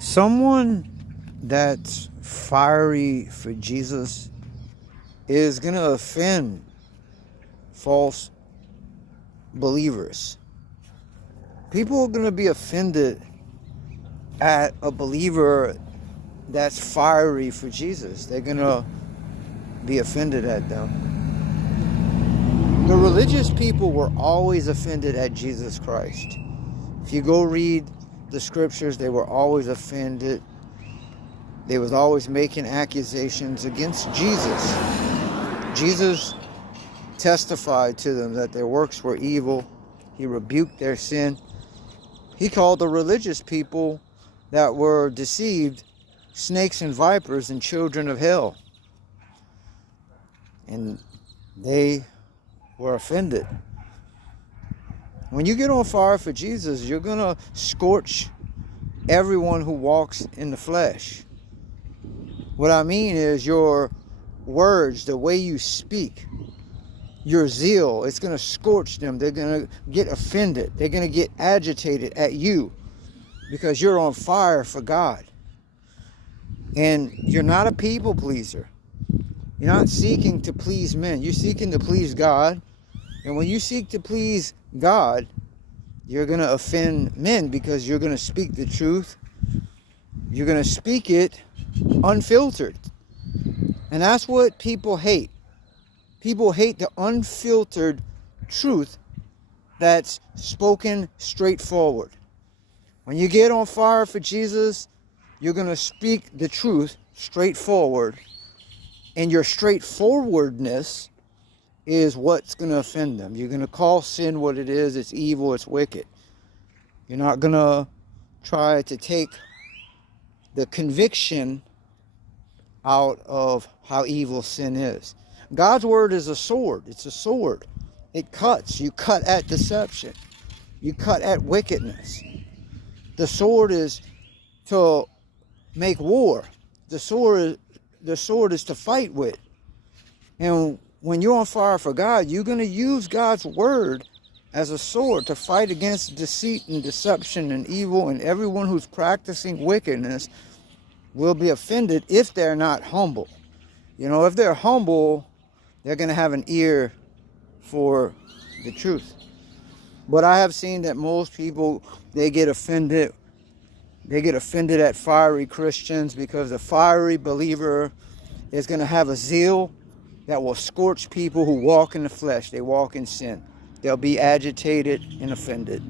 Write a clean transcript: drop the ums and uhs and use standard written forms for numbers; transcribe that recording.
Someone that's fiery for Jesus is going to offend false believers. People are going to be offended at a believer that's fiery for Jesus. They're going to be offended at them. The religious people were always offended at Jesus Christ. If you go read the scriptures, they were always offended. They was always making accusations against Jesus. Jesus testified to them that their works were evil. He rebuked their sin. He called the religious people that were deceived snakes and vipers and children of hell. And they were offended. When you get on fire for Jesus, you're going to scorch everyone who walks in the flesh. What I mean is your words, the way you speak, your zeal, it's going to scorch them. They're going to get offended. They're going to get agitated at you because you're on fire for God. And you're not a people pleaser. You're not seeking to please men. You're seeking to please God. And when you seek to please God, you're going to offend men because you're going to speak the truth. You're going to speak it unfiltered. And that's what people hate. People hate the unfiltered truth that's spoken straightforward. When you get on fire for Jesus, you're going to speak the truth straightforward. And your straightforwardness is what's going to offend them. You're going to call sin what it is. It's evil. It's wicked. You're not going to try to take the conviction out of how evil sin is. God's word is a sword. It's a sword. It cuts. You cut at deception. You cut at wickedness. The sword is to make war. The sword is to fight with. And when you're on fire for God, you're going to use God's word as a sword to fight against deceit and deception and evil, and everyone who's practicing wickedness will be offended if they're not humble. You know, if they're humble, they're going to have an ear for the truth. But I have seen that most people, they get offended. They get offended at fiery Christians because the fiery believer is going to have a zeal that will scorch people who walk in the flesh. They walk in sin. They'll be agitated and offended.